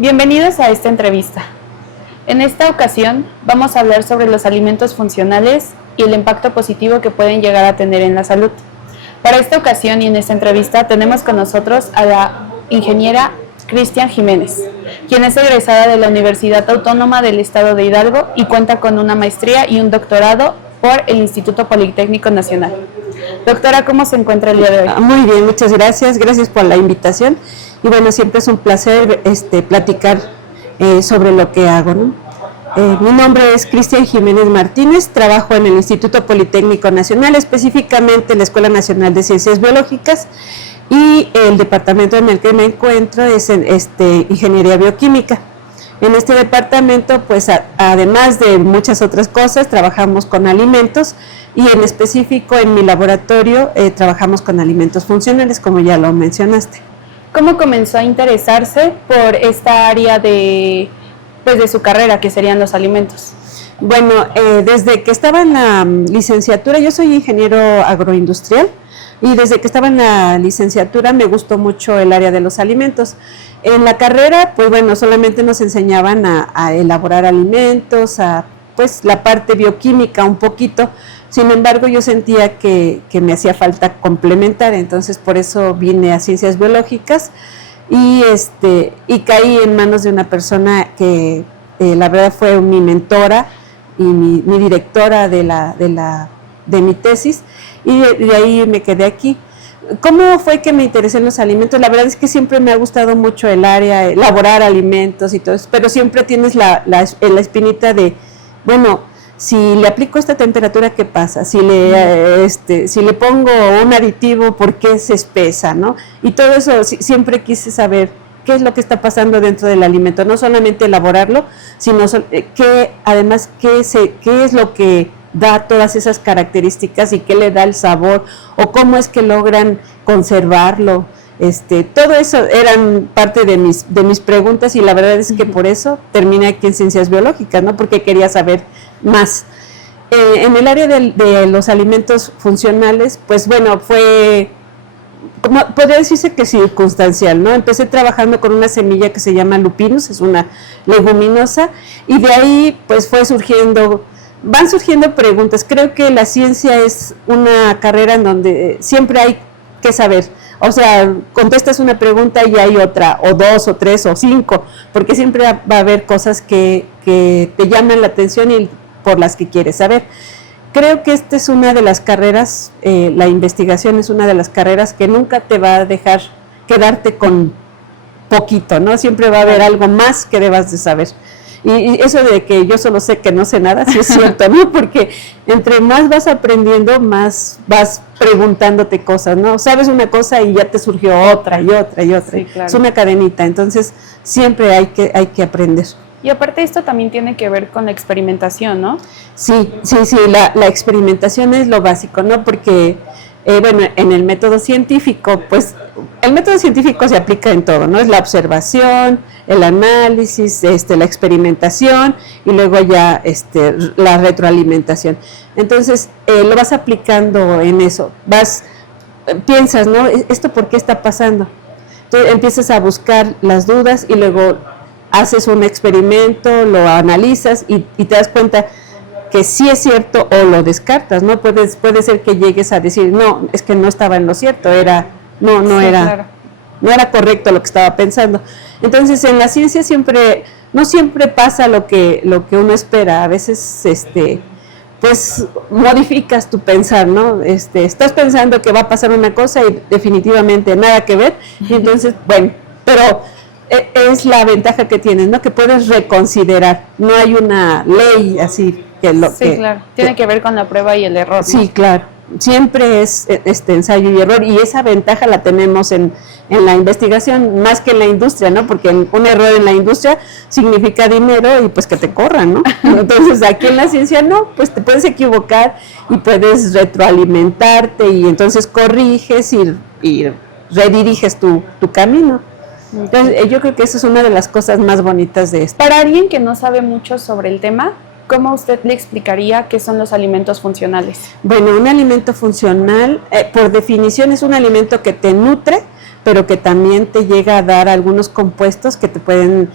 Bienvenidos a esta entrevista. En esta ocasión vamos a hablar sobre los alimentos funcionales y el impacto positivo que pueden llegar a tener en la salud. Para esta ocasión y en esta entrevista tenemos con nosotros a la ingeniera Cristian Jiménez, quien es egresada de la Universidad Autónoma del Estado de Hidalgo y cuenta con una maestría y un doctorado por el Instituto Politécnico Nacional. Doctora, ¿cómo se encuentra el día de hoy? Muy bien, muchas gracias. Gracias por la invitación. Y bueno, siempre es un placer platicar sobre lo que hago, ¿no? Mi nombre es Cristian Jiménez Martínez, trabajo en el Instituto Politécnico Nacional, específicamente en la Escuela Nacional de Ciencias Biológicas, y el departamento en el que me encuentro es en Ingeniería Bioquímica. En este departamento, pues además de muchas otras cosas, trabajamos con alimentos y en específico en mi laboratorio trabajamos con alimentos funcionales, como ya lo mencionaste. ¿Cómo comenzó a interesarse por esta área de su carrera, que serían los alimentos? Bueno, desde que estaba en la licenciatura, yo soy ingeniero agroindustrial, y desde que estaba en la licenciatura me gustó mucho el área de los alimentos. En la carrera, pues bueno, solamente nos enseñaban a elaborar alimentos, pues la parte bioquímica un poquito. Sin embargo, yo sentía que me hacía falta complementar, entonces por eso vine a Ciencias Biológicas y caí en manos de una persona que la verdad fue mi mentora y mi directora de mi tesis, y de ahí me quedé aquí. ¿Cómo fue que me interesé en los alimentos? La verdad es que siempre me ha gustado mucho el área, elaborar alimentos y todo eso, pero siempre tienes la espinita de, bueno, si le aplico esta temperatura, ¿qué pasa? Si le pongo un aditivo, ¿por qué se espesa, no? Y todo eso, siempre quise saber qué es lo que está pasando dentro del alimento, no solamente elaborarlo, sino qué es lo que da todas esas características y qué le da el sabor, o cómo es que logran conservarlo. Todo eso eran parte de mis preguntas, y la verdad es que por eso terminé aquí en Ciencias Biológicas, ¿no? Porque quería saber más. En el área de los alimentos funcionales, pues bueno, podría decirse que circunstancial, ¿no? Empecé trabajando con una semilla que se llama lupinus, es una leguminosa, y de ahí pues van surgiendo preguntas. Creo que la ciencia es una carrera en donde siempre hay que saber. O sea, contestas una pregunta y hay otra, o dos, o tres, o cinco, porque siempre va a haber cosas que te llaman la atención y por las que quieres saber. Creo que esta es una de las carreras, la investigación es una de las carreras que nunca te va a dejar quedarte con poquito, ¿no? Siempre va a haber algo más que debas de saber. Y eso de que yo solo sé que no sé nada, sí es cierto, ¿no? Porque entre más vas aprendiendo, más vas preguntándote cosas, ¿no? Sabes una cosa y ya te surgió otra y otra y otra. Sí, claro. Es una cadenita, entonces siempre hay que aprender. Y aparte esto también tiene que ver con la experimentación, ¿no? Sí, la experimentación es lo básico, ¿no? Porque, bueno, en el método científico, pues, el método científico se aplica en todo, ¿no? Es la observación, el análisis, la experimentación, y luego ya la retroalimentación. Entonces, lo vas aplicando en eso, piensas, ¿no? ¿Esto por qué está pasando? Entonces empiezas a buscar las dudas y luego haces un experimento, lo analizas y te das cuenta que sí es cierto, o lo descartas, ¿no? Puede ser que llegues a decir, no, es que no estaba en lo cierto, no era correcto lo que estaba pensando. Entonces, en la ciencia no siempre pasa lo que uno espera. A veces, pues, modificas tu pensar, ¿no? Estás pensando que va a pasar una cosa y definitivamente nada que ver. Y entonces, bueno, pero es la ventaja que tienes, ¿no? Que puedes reconsiderar. No hay una ley así que claro. Tiene que ver con la prueba y el error, ¿no? Sí, claro. Siempre es ensayo y error, y esa ventaja la tenemos en la investigación más que en la industria, ¿no? Porque un error en la industria significa dinero y pues que te corran, ¿no? Entonces aquí en la ciencia no, pues te puedes equivocar y puedes retroalimentarte, y entonces corriges y rediriges tu camino. Entonces yo creo que esa es una de las cosas más bonitas de esto. Para alguien que no sabe mucho sobre el tema, ¿cómo usted le explicaría qué son los alimentos funcionales? Bueno, un alimento funcional, por definición, es un alimento que te nutre, pero que también te llega a dar algunos compuestos que tienen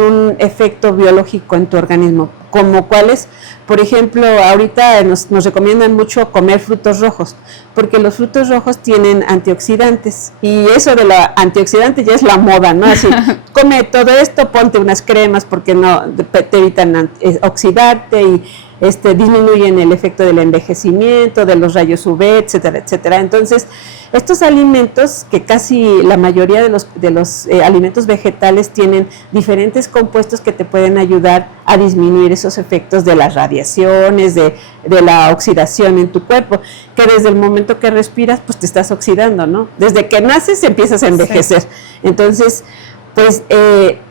un efecto biológico en tu organismo, como cuáles, por ejemplo, ahorita nos recomiendan mucho comer frutos rojos, porque los frutos rojos tienen antioxidantes, y eso de la antioxidante ya es la moda, ¿no? Así, come todo esto, ponte unas cremas porque no te evitan oxidarte y disminuyen el efecto del envejecimiento, de los rayos UV, etcétera, etcétera. Entonces, estos alimentos, que casi la mayoría de los alimentos vegetales tienen diferentes compuestos que te pueden ayudar a disminuir esos efectos de las radiaciones, de la oxidación en tu cuerpo, que desde el momento que respiras, pues te estás oxidando, ¿no? Desde que naces empiezas a envejecer. Sí. Entonces, pues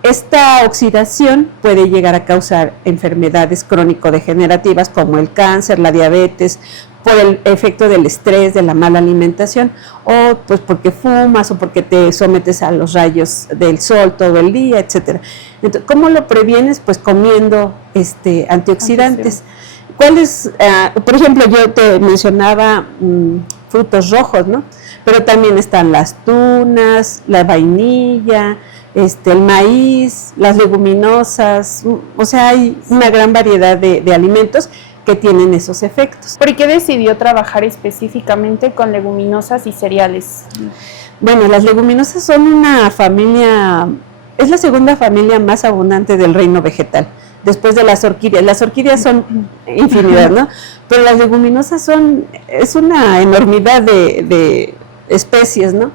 esta oxidación puede llegar a causar enfermedades crónico-degenerativas como el cáncer, la diabetes, por el efecto del estrés, de la mala alimentación, o pues porque fumas o porque te sometes a los rayos del sol todo el día, etcétera. Entonces, ¿cómo lo previenes? Pues comiendo antioxidantes. ¿Cuáles? Por ejemplo, yo te mencionaba frutos rojos, ¿no? Pero también están las tunas, la vainilla, el maíz, las leguminosas, o sea, hay una gran variedad de alimentos que tienen esos efectos. ¿Por qué decidió trabajar específicamente con leguminosas y cereales? Bueno, las leguminosas son una familia, es la segunda familia más abundante del reino vegetal, después de las orquídeas. Las orquídeas son infinidad, ¿no? Pero las leguminosas es una enormidad de especies, ¿no?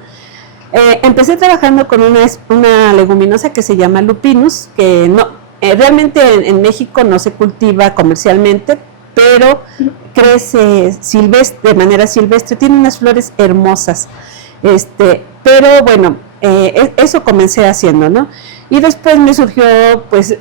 Empecé trabajando con una leguminosa que se llama lupinus, que realmente en México no se cultiva comercialmente, pero crece de manera silvestre, tiene unas flores hermosas, pero bueno, eso comencé haciendo, ¿no? Y después me surgió pues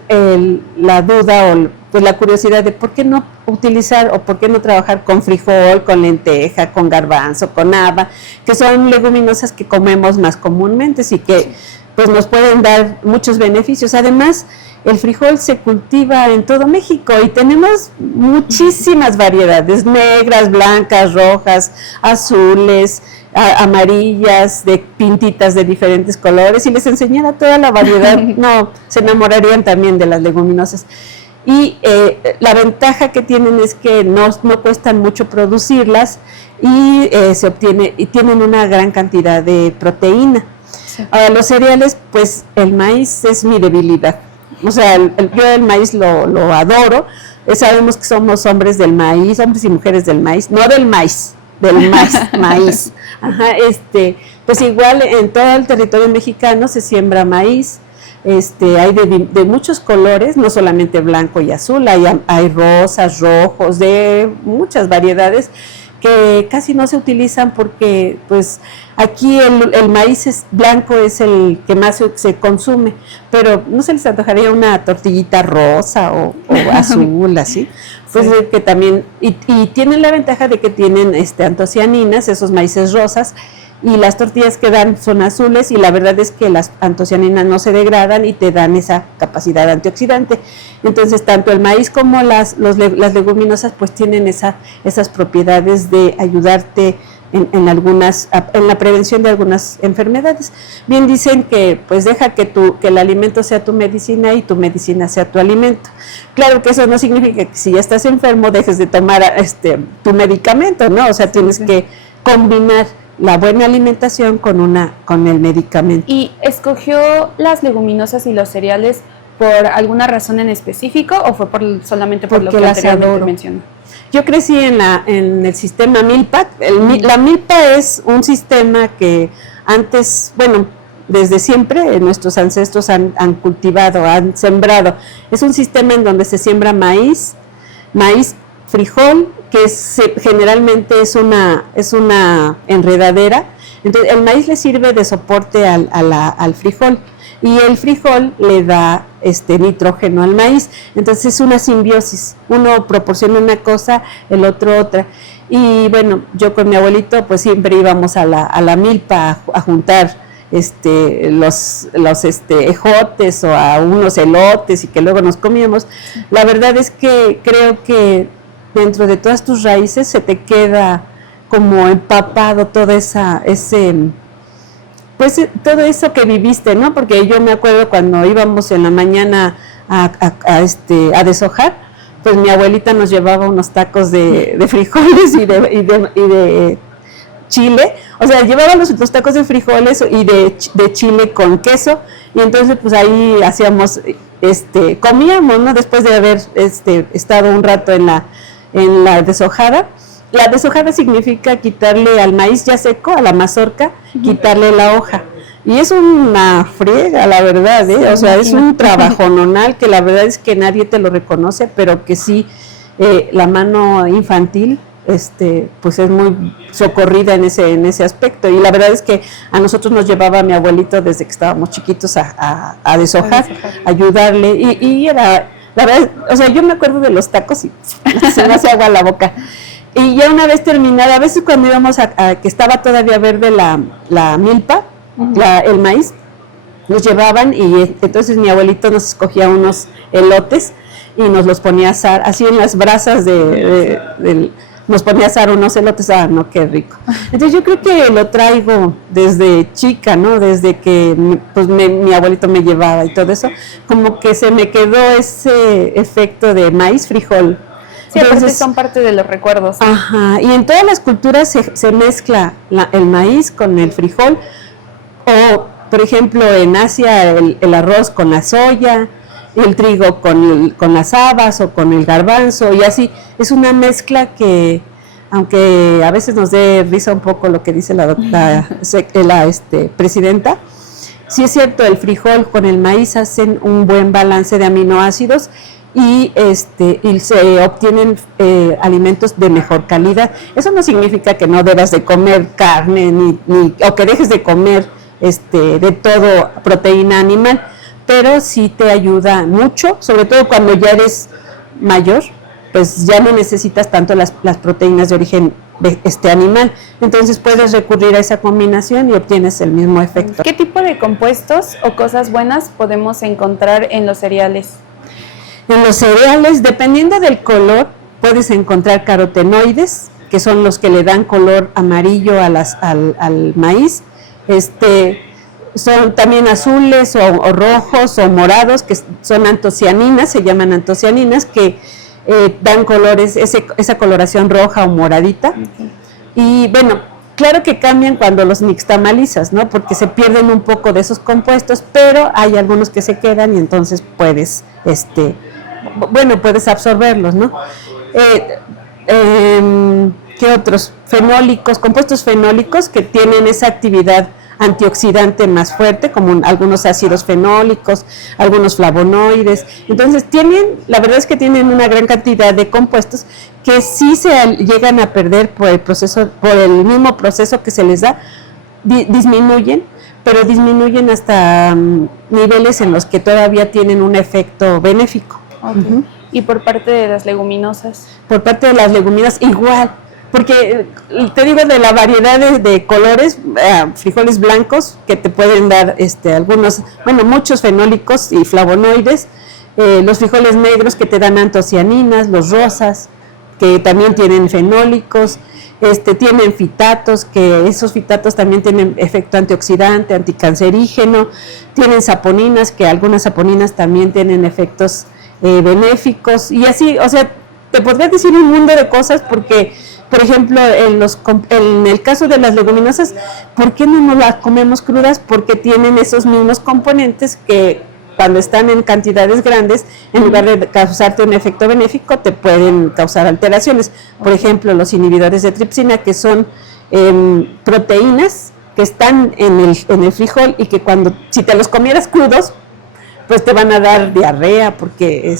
la duda o pues la curiosidad de por qué no utilizar o por qué no trabajar con frijol, con lenteja, con garbanzo, con haba, que son leguminosas que comemos más comúnmente y que pues nos pueden dar muchos beneficios. Además, el frijol se cultiva en todo México y tenemos muchísimas variedades, negras, blancas, rojas, azules, amarillas, de pintitas de diferentes colores, y les enseñara toda la variedad, se enamorarían también de las leguminosas. Y la ventaja que tienen es que no cuestan mucho producirlas y tienen una gran cantidad de proteína. Sí. Ahora, los cereales, pues el maíz es mi debilidad. O sea, yo el maíz lo adoro. Sabemos que somos hombres del maíz, hombres y mujeres del maíz, no del maíz, maíz. Ajá, pues igual en todo el territorio mexicano se siembra maíz. Hay de muchos colores, no solamente blanco y azul, hay rosas, rojos, de muchas variedades que casi no se utilizan porque pues aquí el maíz blanco es el que más se consume, pero no se les antojaría una tortillita rosa o azul, así, pues sí. Que también, y tienen la ventaja de que tienen antocianinas, esos maíces rosas, y las tortillas que dan son azules, y la verdad es que las antocianinas no se degradan y te dan esa capacidad antioxidante. Entonces, tanto el maíz como las leguminosas pues tienen esas propiedades de ayudarte en la prevención de algunas enfermedades. Bien dicen que pues deja que el alimento sea tu medicina y tu medicina sea tu alimento. Claro que eso no significa que si ya estás enfermo dejes de tomar tu medicamento, ¿no? O sea, tienes que combinar la buena alimentación con el medicamento. ¿Y escogió las leguminosas y los cereales por alguna razón en específico o fue solamente por porque lo que anteriormente mencionó? Yo crecí en el sistema Milpa. La Milpa es un sistema que antes, bueno, desde siempre nuestros ancestros han cultivado, han sembrado. Es un sistema en donde se siembra maíz, frijol, que generalmente es una enredadera. Entonces el maíz le sirve de soporte al frijol, y el frijol le da nitrógeno al maíz. Entonces es una simbiosis, uno proporciona una cosa, el otro otra. Y bueno, yo con mi abuelito pues siempre íbamos a la milpa a juntar los ejotes o a unos elotes y que luego nos comíamos. La verdad es que creo que dentro de todas tus raíces se te queda como empapado todo ese pues todo eso que viviste, ¿no? Porque yo me acuerdo cuando íbamos en la mañana a deshojar, pues mi abuelita nos llevaba unos tacos de frijoles y de chile, o sea, llevaba los tacos de frijoles y de chile con queso, y entonces pues ahí hacíamos, comíamos, ¿no? Después de haber estado un rato en la deshojada. La deshojada significa quitarle al maíz ya seco, a la mazorca, quitarle la hoja. Y es una friega, la verdad, ¿eh? Sí, o sea, es un trabajononal que la verdad es que nadie te lo reconoce, pero que sí, la mano infantil, pues es muy socorrida en ese aspecto. Y la verdad es que a nosotros nos llevaba mi abuelito desde que estábamos chiquitos a deshojar, a ayudarle. Y era, la verdad, o sea, yo me acuerdo de los tacos y se me hace agua a la boca. Y ya una vez terminada, a veces cuando íbamos que estaba todavía verde la milpa, el maíz, nos llevaban y entonces mi abuelito nos escogía unos elotes y nos los ponía a asar, así en las brasas nos ponía a asar unos elotes. Ah, no, qué rico. Entonces yo creo que lo traigo desde chica, ¿no? Desde que pues mi abuelito me llevaba y todo eso, como que se me quedó ese efecto de maíz, frijol. Sí, entonces son parte de los recuerdos. Ajá, y en todas las culturas se mezcla el maíz con el frijol, o por ejemplo en Asia el arroz con la soya, el trigo con las habas o con el garbanzo, y así es una mezcla que, aunque a veces nos dé risa un poco lo que dice la presidenta, sí es cierto, el frijol con el maíz hacen un buen balance de aminoácidos y se obtienen alimentos de mejor calidad. Eso no significa que no debas de comer carne o que dejes de comer de todo proteína animal, pero sí te ayuda mucho, sobre todo cuando ya eres mayor, pues ya no necesitas tanto las proteínas de origen animal, entonces puedes recurrir a esa combinación y obtienes el mismo efecto. ¿Qué tipo de compuestos o cosas buenas podemos encontrar en los cereales? En los cereales, dependiendo del color, puedes encontrar carotenoides, que son los que le dan color amarillo al maíz. Son también azules o rojos o morados, que son antocianinas, se llaman antocianinas, que dan colores, esa coloración roja o moradita. Okay. Y bueno, claro que cambian cuando los nixtamalizas, ¿no? Porque se pierden un poco de esos compuestos, pero hay algunos que se quedan y entonces puedes puedes absorberlos, ¿no? ¿Qué otros? Fenólicos, compuestos fenólicos que tienen esa actividad antioxidante más fuerte, como algunos ácidos fenólicos, algunos flavonoides. Entonces la verdad es que tienen una gran cantidad de compuestos que sí se llegan a perder por el mismo proceso que se les da, disminuyen, pero disminuyen hasta niveles en los que todavía tienen un efecto benéfico. Okay. ¿Y por parte de las leguminosas? Por parte de las leguminosas igual, porque te digo de la variedad de colores, frijoles blancos que te pueden dar muchos fenólicos y flavonoides, los frijoles negros que te dan antocianinas, los rosas que también tienen fenólicos, tienen fitatos, que esos fitatos también tienen efecto antioxidante, anticancerígeno, tienen saponinas, que algunas saponinas también tienen efectos benéficos, y así, o sea, te podría decir un mundo de cosas, porque por ejemplo, en el caso de las leguminosas, ¿por qué no las comemos crudas? Porque tienen esos mismos componentes que cuando están en cantidades grandes, en lugar de causarte un efecto benéfico, te pueden causar alteraciones. Por ejemplo, los inhibidores de tripsina, que son proteínas que están en el frijol y que si te los comieras crudos, pues te van a dar diarrea, porque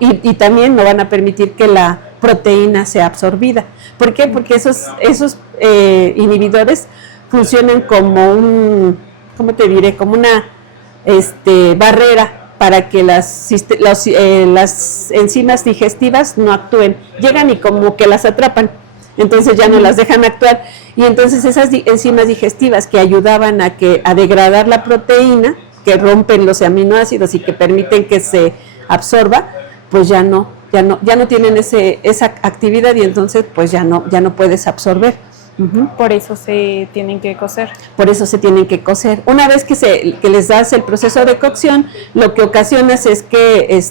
y también no van a permitir que la proteína sea absorbida. ¿Por qué? Porque esos inhibidores funcionan como ¿cómo te diré? Como una barrera para que las enzimas digestivas no actúen. Llegan y como que las atrapan, entonces ya no las dejan actuar, y entonces esas enzimas digestivas que ayudaban a degradar la proteína, que rompen los aminoácidos y que permiten que se absorba, pues ya no tienen esa actividad, y entonces pues ya no puedes absorber. Por eso se tienen que cocer. Por eso se tienen que cocer. Una vez que les das el proceso de cocción, lo que ocasionas es que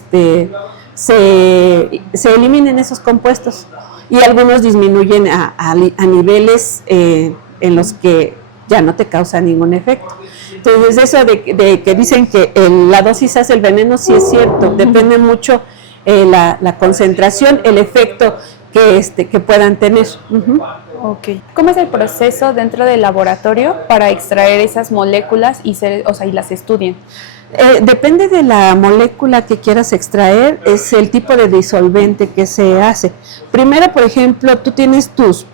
se eliminen esos compuestos y algunos disminuyen a niveles en los que ya no te causa ningún efecto. Entonces, eso de que dicen que la dosis hace el veneno, sí es cierto, depende mucho la concentración, el efecto que puedan tener. Okay. ¿Cómo es el proceso dentro del laboratorio para extraer esas moléculas y las estudien? Depende de la molécula que quieras extraer, es el tipo de disolvente que se hace. Primero, por ejemplo, tú tienes tus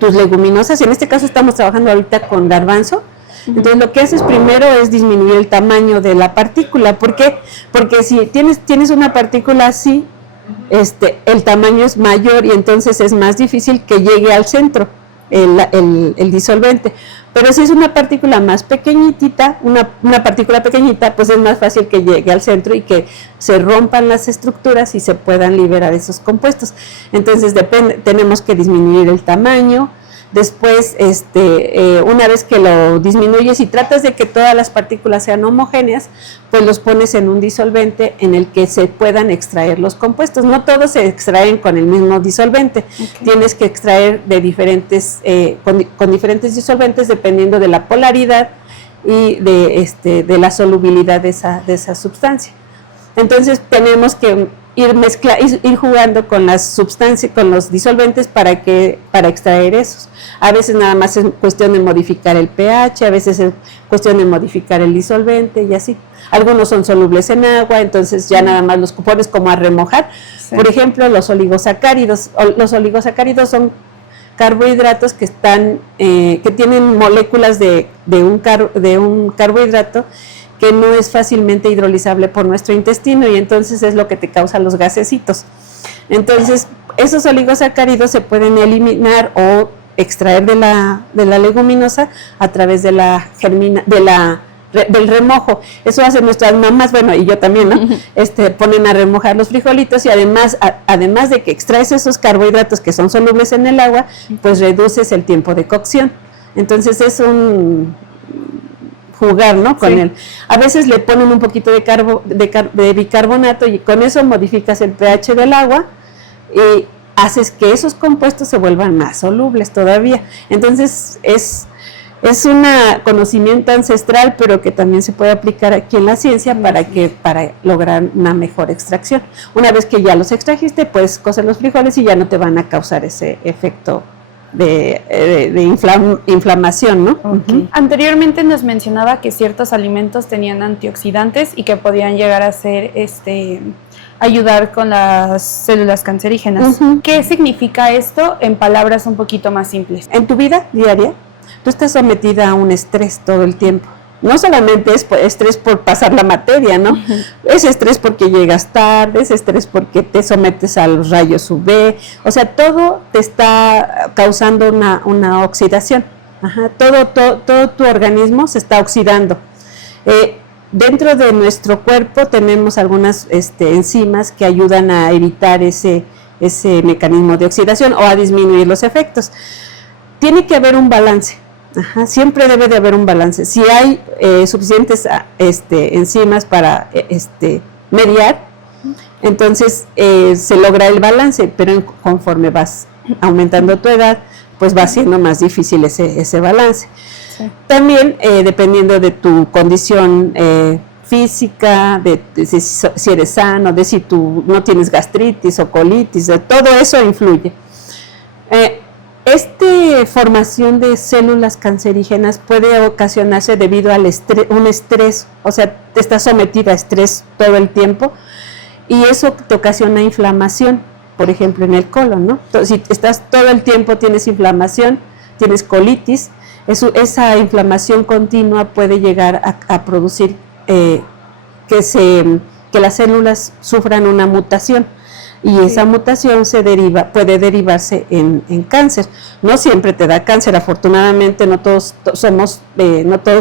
leguminosas, en este caso estamos trabajando ahorita con garbanzo. Entonces lo que haces primero es disminuir el tamaño de la partícula. ¿Por qué? Porque si tienes una partícula así, el tamaño es mayor y entonces es más difícil que llegue al centro el disolvente. Pero si es una partícula más pequeñitita, una partícula pequeñita, pues es más fácil que llegue al centro y que se rompan las estructuras y se puedan liberar esos compuestos. Entonces tenemos que disminuir el tamaño. Después, una vez que lo disminuyes y tratas de que todas las partículas sean homogéneas, pues los pones en un disolvente en el que se puedan extraer los compuestos. No todos se extraen con el mismo disolvente. Okay. Tienes que extraer de con diferentes disolventes dependiendo de la polaridad y de la solubilidad de esa sustancia. Entonces tenemos que ir jugando con las sustancias, con los disolventes para extraer esos. A veces nada más es cuestión de modificar el pH, a veces es cuestión de modificar el disolvente y así. Algunos son solubles en agua, entonces ya nada más los pones como a remojar. Sí. Por ejemplo, los oligosacáridos. Los oligosacáridos son carbohidratos que tienen moléculas de un carbohidrato que no es fácilmente hidrolizable por nuestro intestino y entonces es lo que te causa los gasecitos. Entonces, esos oligosacáridos se pueden eliminar o extraer de la leguminosa a través de del remojo. Eso hacen nuestras mamás, bueno, y yo también, ¿no? Ponen a remojar los frijolitos y además de que extraes esos carbohidratos que son solubles en el agua, pues reduces el tiempo de cocción. Entonces es jugar, ¿no? Con él. A veces le ponen un poquito de bicarbonato y con eso modificas el pH del agua y haces que esos compuestos se vuelvan más solubles todavía. Entonces es un conocimiento ancestral, pero que también se puede aplicar aquí en la ciencia para lograr una mejor extracción. Una vez que ya los extrajiste, puedes cocer los frijoles y ya no te van a causar ese efecto de inflamación, ¿no? Okay. Anteriormente nos mencionaba que ciertos alimentos tenían antioxidantes y que podían llegar a ser ayudar con las células cancerígenas. ¿Qué significa esto en palabras un poquito más simples? En tu vida diaria, tú estás sometida a un estrés todo el tiempo. No solamente es estrés por pasar la materia, ¿no? Es estrés porque llegas tarde, es estrés porque te sometes a los rayos UV, o sea, todo te está causando una oxidación. Todo tu organismo se está oxidando. Dentro de nuestro cuerpo tenemos algunas enzimas que ayudan a evitar ese mecanismo de oxidación o a disminuir los efectos. Tiene que haber un balance. Siempre debe de haber un balance. Si hay suficientes enzimas para mediar, entonces se logra el balance, pero conforme vas aumentando tu edad, pues va siendo más difícil ese balance. Sí. También dependiendo de tu condición física, de si eres sano, de si tú no tienes gastritis o colitis, todo eso influye. Formación de células cancerígenas puede ocasionarse debido al un estrés, o sea, te estás sometida a estrés todo el tiempo y eso te ocasiona inflamación, por ejemplo, en el colon, ¿no? Entonces, si estás todo el tiempo, tienes inflamación, tienes colitis, esa inflamación continua puede llegar a producir que las células sufran una mutación. Y esa mutación puede derivarse en cáncer. No siempre te da cáncer, afortunadamente no todos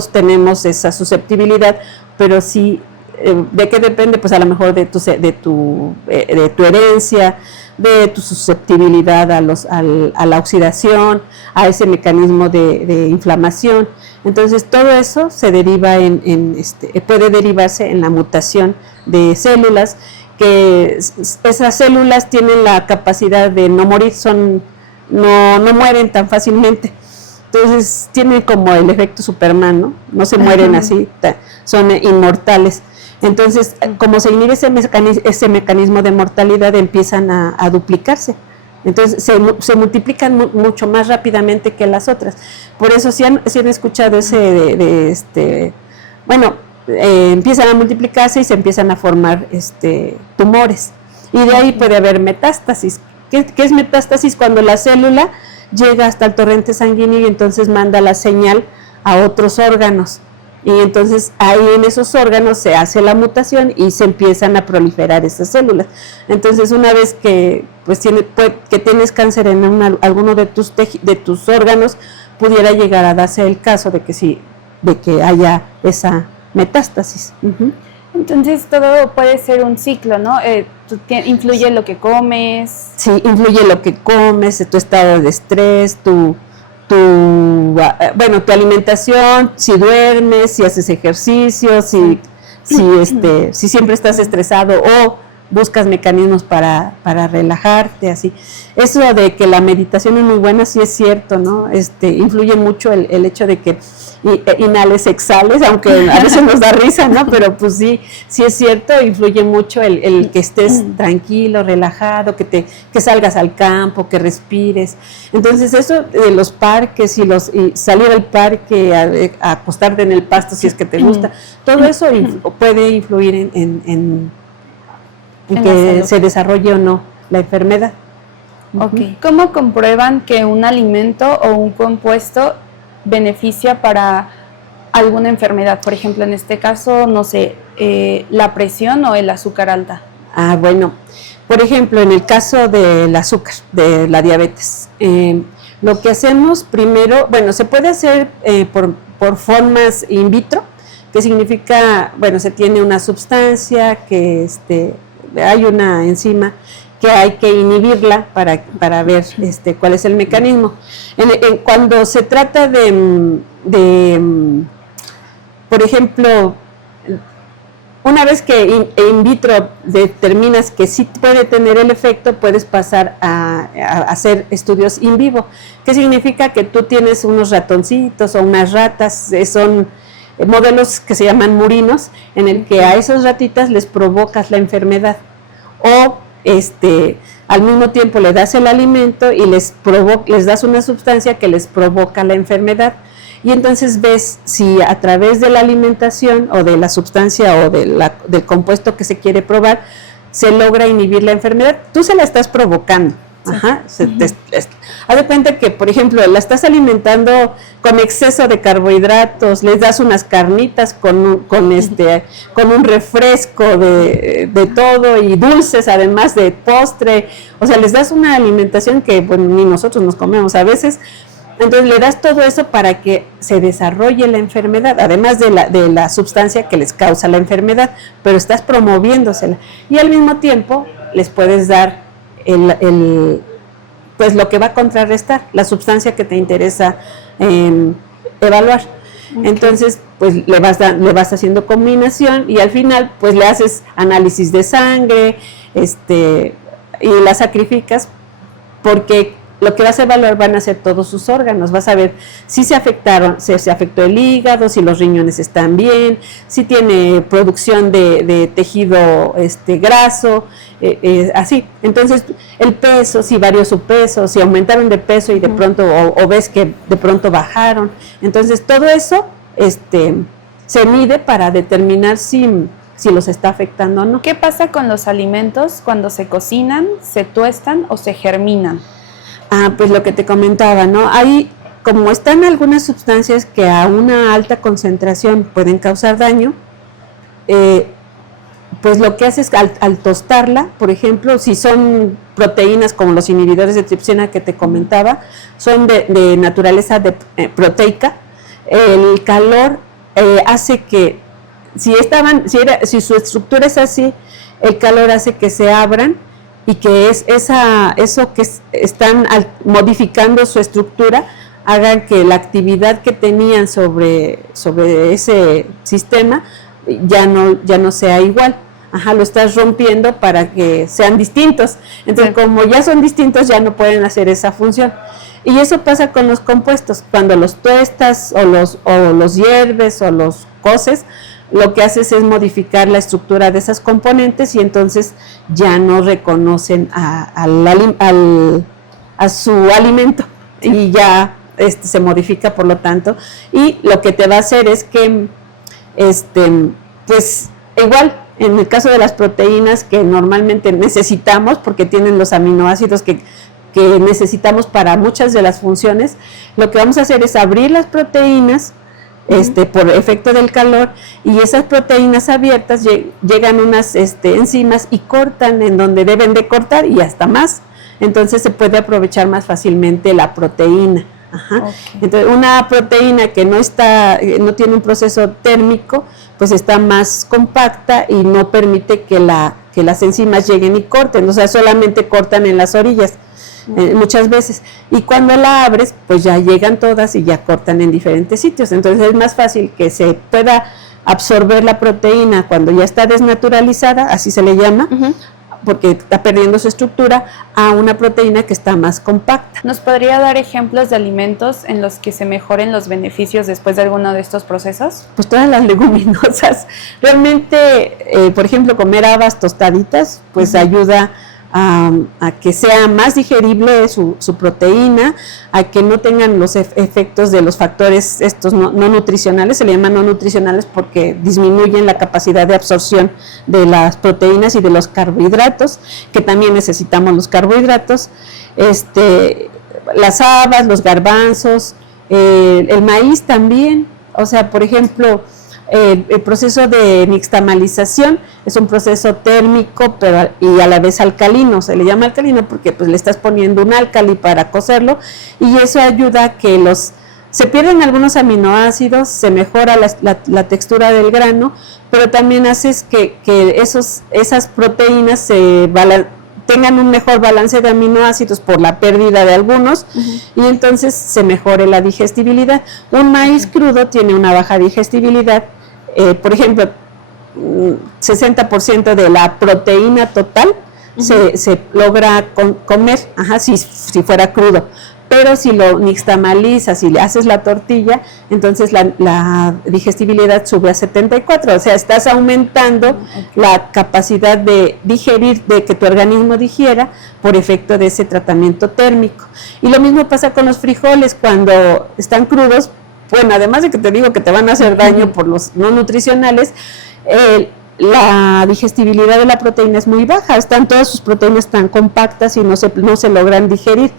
tenemos esa susceptibilidad, pero sí, ¿de qué depende? Pues a lo mejor de tu herencia, de tu susceptibilidad a la oxidación, a ese mecanismo de inflamación. Entonces todo eso se deriva puede derivarse en la mutación de células, que esas células tienen la capacidad de no morir, no mueren tan fácilmente. Entonces tiene como el efecto Superman, ¿no? No se mueren así, son inmortales. Entonces, como se inhibe ese mecanismo de mortalidad, empiezan a duplicarse. Entonces se multiplican mucho más rápidamente que las otras. Por eso si han escuchado empiezan a multiplicarse y se empiezan a formar tumores. Y de ahí puede haber metástasis. ¿Qué es metástasis? Cuando la célula llega hasta el torrente sanguíneo y entonces manda la señal a otros órganos. Y entonces ahí en esos órganos se hace la mutación y se empiezan a proliferar esas células. Entonces una vez que tienes cáncer en alguno de tus órganos, pudiera llegar a darse el caso de que haya esa metástasis. Entonces todo puede ser un ciclo, ¿no? Influye lo que comes. Sí, influye lo que comes, tu estado de estrés, tu alimentación, si duermes, si haces ejercicio, si siempre estás estresado o buscas mecanismos para relajarte, así. Eso de que la meditación es muy buena, sí es cierto, ¿no? Influye mucho el hecho de que inhales, exhales, aunque a veces nos da risa, ¿no? Pero pues sí es cierto, influye mucho el que estés tranquilo, relajado, que salgas al campo, que respires. Entonces eso de los parques y salir al parque, a acostarte en el pasto si es que te gusta, todo eso puede influir en que se desarrolle o no la enfermedad. Okay. ¿Cómo comprueban que un alimento o un compuesto beneficia para alguna enfermedad? Por ejemplo, en este caso, no sé, la presión o el azúcar alta. Bueno, por ejemplo, en el caso del azúcar, de la diabetes, lo que hacemos primero, se puede hacer por formas in vitro, que significa, se tiene una sustancia que hay una enzima que hay que inhibirla para ver cuál es el mecanismo. Cuando se trata de, por ejemplo, una vez que in vitro determinas que sí puede tener el efecto, puedes pasar a hacer estudios in vivo. ¿Qué significa? Que tú tienes unos ratoncitos o unas ratas, son modelos que se llaman murinos, en el que a esas ratitas les provocas la enfermedad, o al mismo tiempo le das el alimento y les das una sustancia que les provoca la enfermedad, y entonces ves si a través de la alimentación o de la sustancia o del compuesto que se quiere probar se logra inhibir la enfermedad. Tú se la estás provocando. Haz de cuenta que, por ejemplo, la estás alimentando con exceso de carbohidratos, les das unas carnitas con un refresco de todo y dulces, además de postre, o sea, les das una alimentación que ni nosotros nos comemos a veces. Entonces le das todo eso para que se desarrolle la enfermedad, además de la sustancia que les causa la enfermedad, pero estás promoviéndosela. Y al mismo tiempo les puedes dar pues lo que va a contrarrestar, la sustancia que te interesa evaluar. Okay. Entonces, pues le vas haciendo combinación y al final, pues le haces análisis de sangre, y la sacrificas, porque lo que vas a evaluar van a ser todos sus órganos. Vas a ver si se afectó el hígado, si los riñones están bien, si tiene producción de tejido graso, así. Entonces, el peso, si varió su peso, si aumentaron de peso y de pronto, o ves que de pronto bajaron. Entonces, todo eso se mide para determinar si los está afectando o no. ¿Qué pasa con los alimentos cuando se cocinan, se tuestan o se germinan? Pues lo que te comentaba, ¿no? Ahí, como están algunas sustancias que a una alta concentración pueden causar daño, pues lo que haces al tostarla, por ejemplo, si son proteínas como los inhibidores de tripsina que te comentaba, son de naturaleza proteica, el calor hace que, si su estructura es así, el calor hace que se abran y que eso que están modificando su estructura hagan que la actividad que tenían sobre ese sistema ya no sea igual. Lo estás rompiendo para que sean distintos. Entonces, como ya son distintos, ya no pueden hacer esa función. Y eso pasa con los compuestos. Cuando los tuestas o los hierves o los coces, lo que haces es modificar la estructura de esas componentes y entonces ya no reconocen a su alimento y ya se modifica por lo tanto. Y lo que te va a hacer es que, pues igual, en el caso de las proteínas que normalmente necesitamos, porque tienen los aminoácidos que necesitamos para muchas de las funciones, lo que vamos a hacer es abrir las proteínas por efecto del calor, y esas proteínas abiertas llegan unas enzimas y cortan en donde deben de cortar y hasta más. Entonces se puede aprovechar más fácilmente la proteína. Okay. Entonces, una proteína que no tiene un proceso térmico, pues está más compacta y no permite que las enzimas lleguen y corten, o sea, solamente cortan en las orillas muchas veces, y cuando la abres, pues ya llegan todas y ya cortan en diferentes sitios. Entonces es más fácil que se pueda absorber la proteína cuando ya está desnaturalizada, así se le llama, porque está perdiendo su estructura, a una proteína que está más compacta. ¿Nos podría dar ejemplos de alimentos en los que se mejoren los beneficios después de alguno de estos procesos? Pues todas las leguminosas. Realmente, por ejemplo, comer habas tostaditas, pues ayuda a que sea más digerible su proteína, a que no tengan los efectos de los factores estos no nutricionales. Se le llaman no nutricionales porque disminuyen la capacidad de absorción de las proteínas y de los carbohidratos, que también necesitamos los carbohidratos. Las habas, los garbanzos, el maíz también. O sea, por ejemplo, el proceso de nixtamalización es un proceso térmico y a la vez alcalino. Se le llama alcalino porque pues le estás poniendo un álcali para cocerlo, y eso ayuda a que se pierden algunos aminoácidos, se mejora la textura del grano, pero también haces que esas proteínas tengan un mejor balance de aminoácidos por la pérdida de algunos, y entonces se mejore la digestibilidad. Un maíz crudo tiene una baja digestibilidad. Por ejemplo, 60% de la proteína total se logra comer, si fuera crudo, pero si lo nixtamalizas, si le haces la tortilla, entonces la digestibilidad sube a 74, o sea, estás aumentando la capacidad de digerir, de que tu organismo digiera por efecto de ese tratamiento térmico. Y lo mismo pasa con los frijoles cuando están crudos. Bueno, además de que te digo que te van a hacer daño por los no nutricionales, la digestibilidad de la proteína es muy baja, todas sus proteínas tan compactas y no se logran digerir.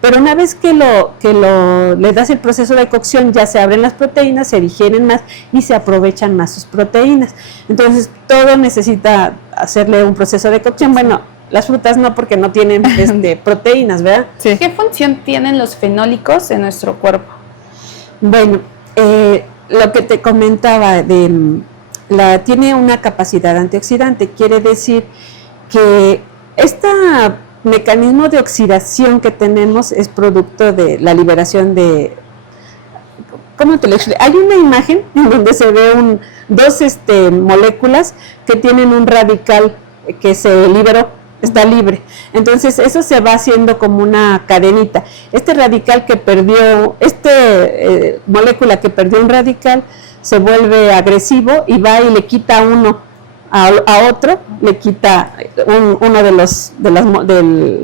Pero una vez que le das el proceso de cocción, ya se abren las proteínas, se digieren más y se aprovechan más sus proteínas. Entonces, todo necesita hacerle un proceso de cocción. Bueno, las frutas no, porque no tienen proteínas, ¿verdad? Sí. ¿Qué función tienen los fenólicos en nuestro cuerpo? Bueno, lo que te comentaba, tiene una capacidad antioxidante, quiere decir que este mecanismo de oxidación que tenemos es producto de la liberación de... ¿Cómo te lo explico? Hay una imagen en donde se ve dos moléculas que tienen un radical que se liberó, está libre. Entonces eso se va haciendo como una cadenita. Este radical que perdió, molécula que perdió un radical, se vuelve agresivo y va y le quita uno a otro, le quita uno de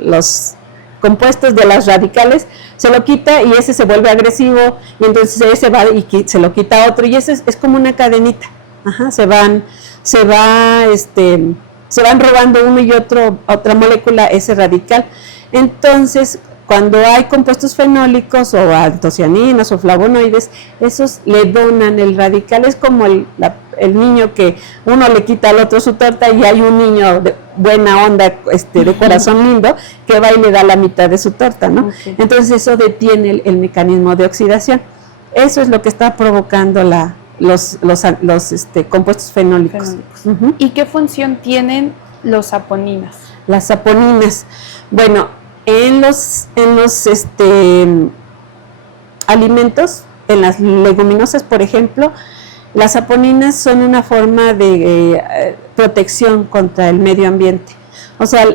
los compuestos de las radicales, se lo quita y ese se vuelve agresivo, y entonces ese va y se lo quita a otro, y eso es como una cadenita. Se van robando uno y otra molécula, ese radical. Entonces, cuando hay compuestos fenólicos o antocianinas o flavonoides, esos le donan el radical. Es como el niño que uno le quita al otro su torta, y hay un niño de buena onda, de corazón lindo, que va y le da la mitad de su torta, ¿no? Okay. Entonces eso detiene el mecanismo de oxidación. Eso es lo que está provocando los compuestos fenólicos. ¿Y qué función tienen los saponinas? las saponinas. Bueno, en los alimentos, en las leguminosas, por ejemplo, las saponinas son una forma de protección contra el medio ambiente. O sea,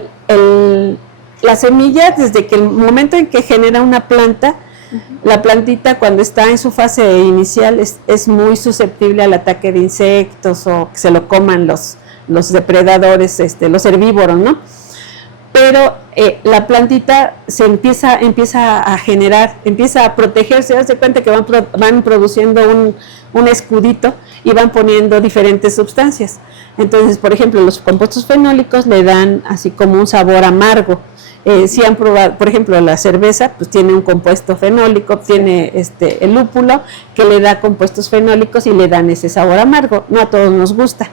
la semilla, desde que el momento en que genera una planta, la plantita cuando está en su fase inicial es muy susceptible al ataque de insectos o que se lo coman los depredadores, los herbívoros, ¿no? Pero la plantita se empieza a generar, empieza a protegerse, hace cuenta que van produciendo un escudito y van poniendo diferentes sustancias. Entonces, por ejemplo, los compuestos fenólicos le dan así como un sabor amargo. Si han probado, por ejemplo, la cerveza, pues tiene un compuesto fenólico, tiene el lúpulo que le da compuestos fenólicos y le dan ese sabor amargo. No a todos nos gusta.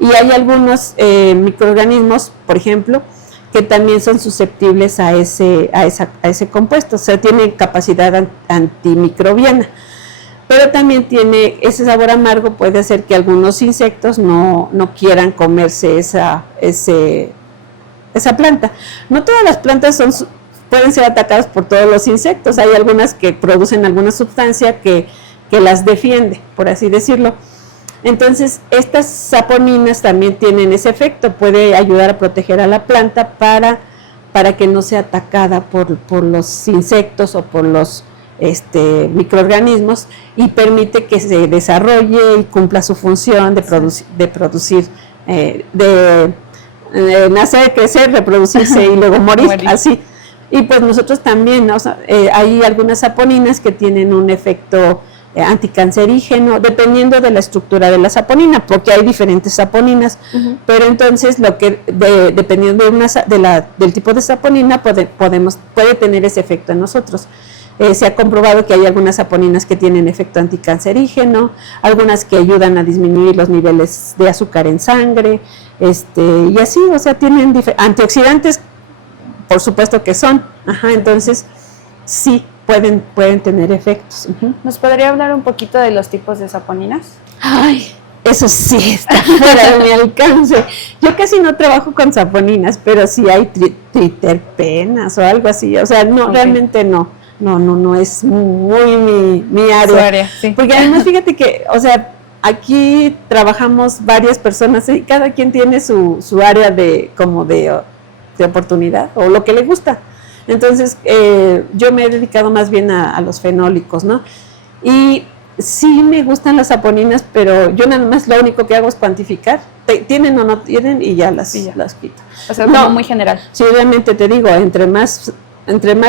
Y hay algunos microorganismos, por ejemplo, que también son susceptibles a ese compuesto, o sea, tiene capacidad antimicrobiana. Pero también tiene ese sabor amargo, puede hacer que algunos insectos no quieran comerse esa planta. No todas las plantas pueden ser atacadas por todos los insectos, hay algunas que producen alguna sustancia que las defiende, por así decirlo. Entonces, estas saponinas también tienen ese efecto, puede ayudar a proteger a la planta para que no sea atacada por los insectos o por los microorganismos, y permite que se desarrolle y cumpla su función de producir, nacer, crecer, reproducirse y luego morir, así. Y pues nosotros también, ¿no? O sea, hay algunas saponinas que tienen un efecto anticancerígeno, dependiendo de la estructura de la saponina, porque hay diferentes saponinas, pero entonces dependiendo del tipo de saponina puede tener ese efecto en nosotros. Se ha comprobado que hay algunas saponinas que tienen efecto anticancerígeno, algunas que ayudan a disminuir los niveles de azúcar en sangre, y así, o sea, tienen antioxidantes, por supuesto que son, entonces sí, pueden tener efectos. ¿Nos podría hablar un poquito de los tipos de saponinas? Ay, eso sí está fuera de mi alcance. Yo casi no trabajo con saponinas, pero sí hay triterpenas o algo así, o sea, no, realmente no es muy mi área. Su área, sí. Porque además fíjate que, o sea, aquí trabajamos varias personas y cada quien tiene su área de oportunidad o lo que le gusta. Entonces, yo me he dedicado más bien a los fenólicos, ¿no? Y sí me gustan las saponinas, pero yo nada más lo único que hago es cuantificar. ¿Tienen o no tienen? Y ya las quito. O sea, como muy general. Sí, obviamente te digo, entre más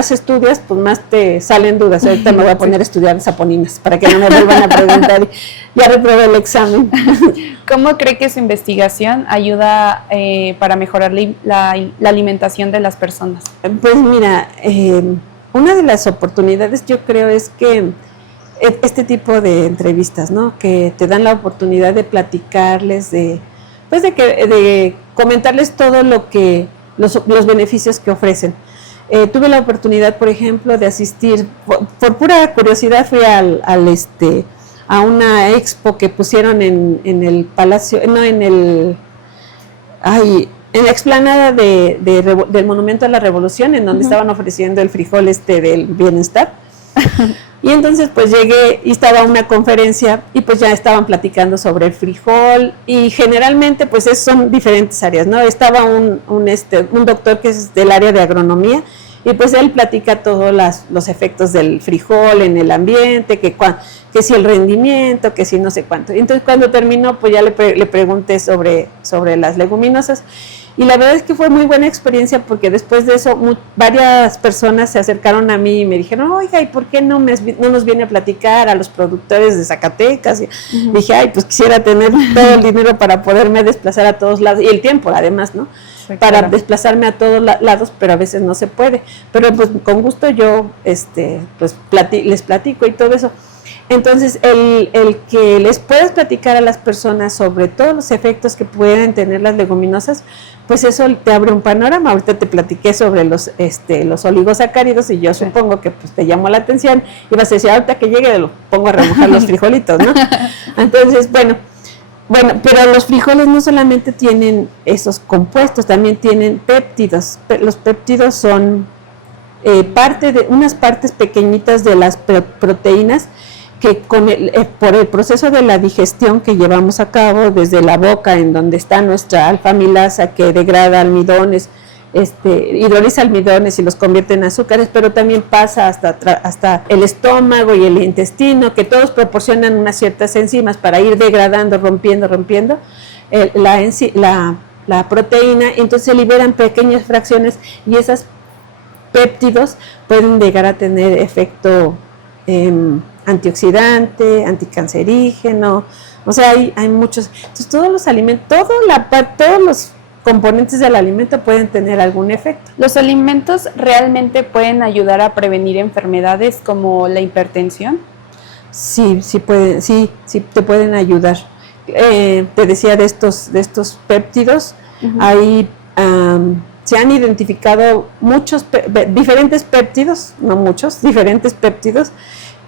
estudias, pues más te salen dudas. Ahorita me voy a poner a estudiar saponinas para que no me vuelvan a preguntar. Ya reprobé el examen. ¿Cómo cree que su investigación ayuda para mejorar la alimentación de las personas? Pues mira, una de las oportunidades yo creo es que este tipo de entrevistas, ¿no? Que te dan la oportunidad de platicarles, de comentarles todo los beneficios que ofrecen. Tuve la oportunidad, por ejemplo, de asistir, por pura curiosidad fui a una expo que pusieron en el Palacio, en la explanada del Monumento a la Revolución, en donde estaban ofreciendo el frijol del bienestar. Y entonces pues llegué y estaba una conferencia y pues ya estaban platicando sobre el frijol, y generalmente pues son diferentes áreas, ¿no? Estaba un doctor que es del área de agronomía, y pues él platica todos los efectos del frijol en el ambiente, que si el rendimiento, que si no sé cuánto. Y entonces cuando terminó pues ya le pregunté sobre las leguminosas, y la verdad es que fue muy buena experiencia, porque después de eso varias personas se acercaron a mí y me dijeron, oiga, ¿y por qué no nos viene a platicar a los productores de Zacatecas? Y dije, ay, pues quisiera tener todo el dinero para poderme desplazar a todos lados, y el tiempo además, ¿no? Sí, para desplazarme a todos lados, pero a veces no se puede. Pero pues con gusto yo pues les platico y todo eso. Entonces, el que les puedas platicar a las personas sobre todos los efectos que pueden tener las leguminosas, pues eso te abre un panorama. Ahorita te platiqué sobre los oligosacáridos, y yo supongo que pues te llamó la atención y vas a decir, ahorita que llegue lo pongo a remojar los frijolitos, ¿no? Entonces, bueno, Bueno, pero los frijoles no solamente tienen esos compuestos, también tienen péptidos. Los péptidos son unas partes pequeñitas de las proteínas que por el proceso de la digestión que llevamos a cabo desde la boca, en donde está nuestra alfa-amilasa que degrada almidones, hidroliza almidones y los convierte en azúcares, pero también pasa hasta el estómago y el intestino, que todos proporcionan unas ciertas enzimas para ir degradando, rompiendo la proteína. Entonces se liberan pequeñas fracciones y esos péptidos pueden llegar a tener efecto antioxidante, anticancerígeno, o sea, hay muchos. Entonces todos los alimentos, todos los componentes del alimento pueden tener algún efecto. ¿Los alimentos realmente pueden ayudar a prevenir enfermedades como la hipertensión? Sí te pueden ayudar. Te decía de estos péptidos, ahí se han identificado diferentes péptidos, no muchos, diferentes péptidos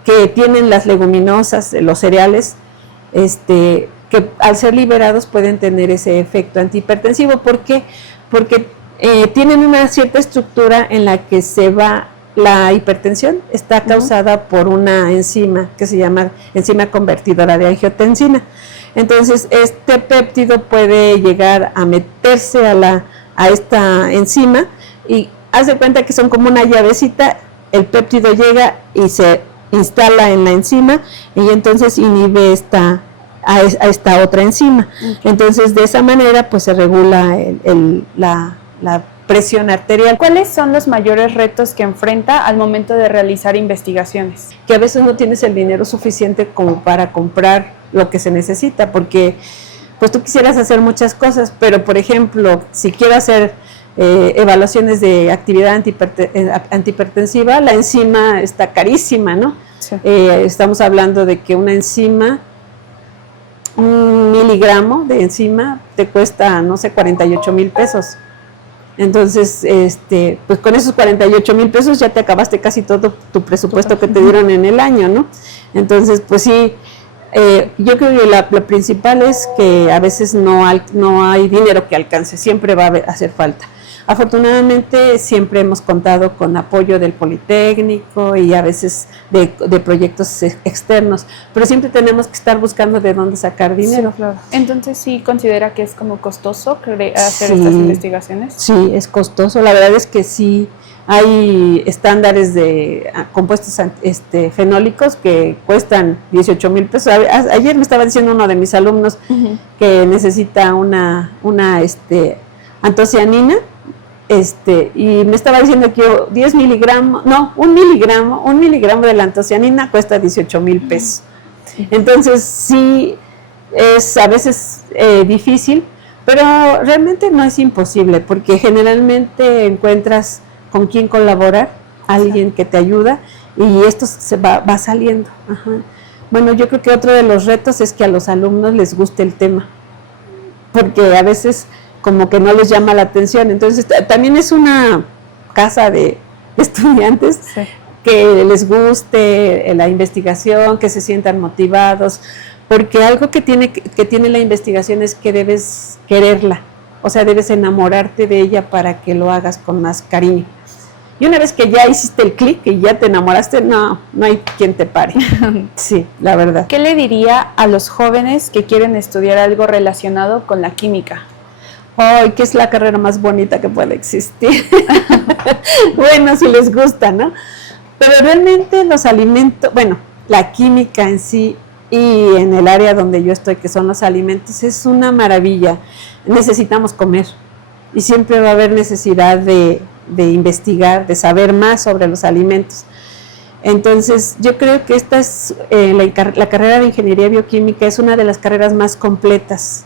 que tienen las leguminosas, los cereales, que al ser liberados pueden tener ese efecto antihipertensivo. ¿Por qué? Porque tienen una cierta estructura en la que la hipertensión está causada por una enzima que se llama enzima convertidora de angiotensina. Entonces, este péptido puede llegar a meterse a esta enzima y haz de cuenta que son como una llavecita, el péptido llega y se instala en la enzima y entonces inhibe a esta otra enzima. Entonces de esa manera pues se regula la presión arterial. ¿Cuáles son los mayores retos que enfrenta al momento de realizar investigaciones? Que a veces no tienes el dinero suficiente como para comprar lo que se necesita, porque pues tú quisieras hacer muchas cosas, pero por ejemplo, si quiero hacer evaluaciones de actividad antihipertensiva, la enzima está carísima, ¿no? Sí. Estamos hablando de que una enzima, un miligramo de enzima te cuesta, no sé, 48,000 pesos. Entonces, pues con esos 48,000 pesos ya te acabaste casi todo tu presupuesto que te dieron en el año, ¿no? Entonces, pues sí, yo creo que lo principal es que a veces no hay dinero que alcance, siempre va a hacer falta. Afortunadamente siempre hemos contado con apoyo del Politécnico y a veces de proyectos externos, pero siempre tenemos que estar buscando de dónde sacar dinero. Sí, claro. Entonces, ¿sí considera que es como costoso hacer estas investigaciones? Sí, es costoso. La verdad es que sí hay estándares de compuestos fenólicos que cuestan 18,000 pesos. Ayer me estaba diciendo uno de mis alumnos que necesita una antocianina. Y me estaba diciendo que un miligramo de la antocianina cuesta 18,000 pesos. Entonces sí es a veces difícil, pero realmente no es imposible, porque generalmente encuentras con quién colaborar, alguien que te ayuda, y esto se va saliendo. Ajá. Bueno, yo creo que otro de los retos es que a los alumnos les guste el tema, porque a veces como que no les llama la atención. Entonces también es una casa de estudiantes que les guste la investigación, que se sientan motivados, porque algo que tiene la investigación es que debes quererla, o sea, debes enamorarte de ella para que lo hagas con más cariño. Y una vez que ya hiciste el clic y ya te enamoraste, no hay quien te pare. Sí, la verdad. ¿Qué le diría a los jóvenes que quieren estudiar algo relacionado con la química? ¡Ay, que es la carrera más bonita que puede existir! Bueno, si les gusta, ¿no? Pero realmente los alimentos, bueno, la química en sí y en el área donde yo estoy, que son los alimentos, es una maravilla. Necesitamos comer y siempre va a haber necesidad de investigar, de saber más sobre los alimentos. Entonces, yo creo que esta es la carrera de Ingeniería Bioquímica es una de las carreras más completas,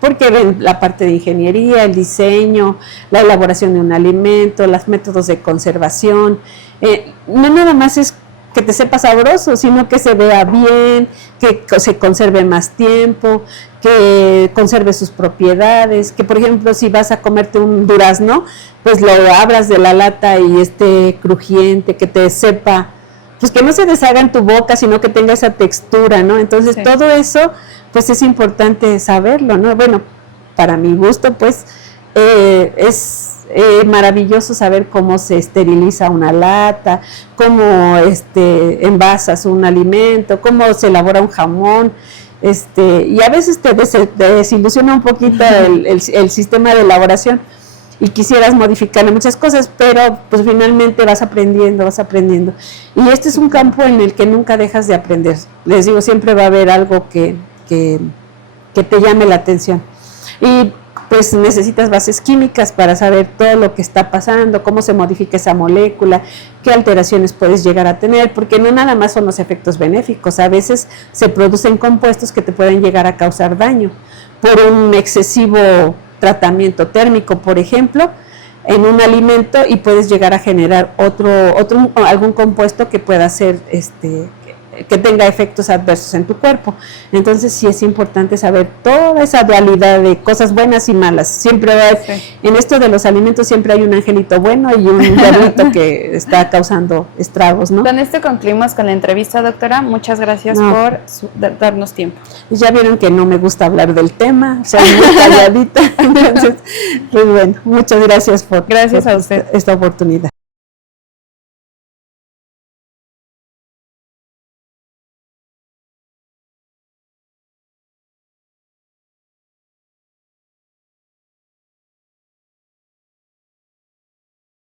porque ven la parte de ingeniería, el diseño, la elaboración de un alimento, los métodos de conservación. No nada más es que te sepa sabroso, sino que se vea bien, que se conserve más tiempo, que conserve sus propiedades, que por ejemplo si vas a comerte un durazno, pues lo abras de la lata y esté crujiente, que te sepa, pues que no se deshaga en tu boca, sino que tenga esa textura, ¿no? Entonces todo eso pues es importante saberlo, ¿no? Bueno, para mi gusto, pues es maravilloso saber cómo se esteriliza una lata, cómo envasas un alimento, cómo se elabora un jamón, y a veces te desilusiona un poquito el sistema de elaboración y quisieras modificarle muchas cosas, pero pues finalmente vas aprendiendo. Y este es un campo en el que nunca dejas de aprender. Les digo, siempre va a haber algo que te llame la atención. Y pues necesitas bases químicas para saber todo lo que está pasando, cómo se modifica esa molécula, qué alteraciones puedes llegar a tener, porque no nada más son los efectos benéficos, a veces se producen compuestos que te pueden llegar a causar daño por un excesivo tratamiento térmico, por ejemplo, en un alimento, y puedes llegar a generar algún compuesto que pueda ser que tenga efectos adversos en tu cuerpo. Entonces sí es importante saber toda esa dualidad de cosas buenas y malas. Siempre en esto de los alimentos siempre hay un angelito bueno y un diablito que está causando estragos, ¿no? Con esto concluimos con la entrevista, doctora. Muchas gracias por darnos tiempo. Ya vieron que no me gusta hablar del tema, soy muy calladita. Entonces, pues bueno, muchas gracias por a usted esta oportunidad.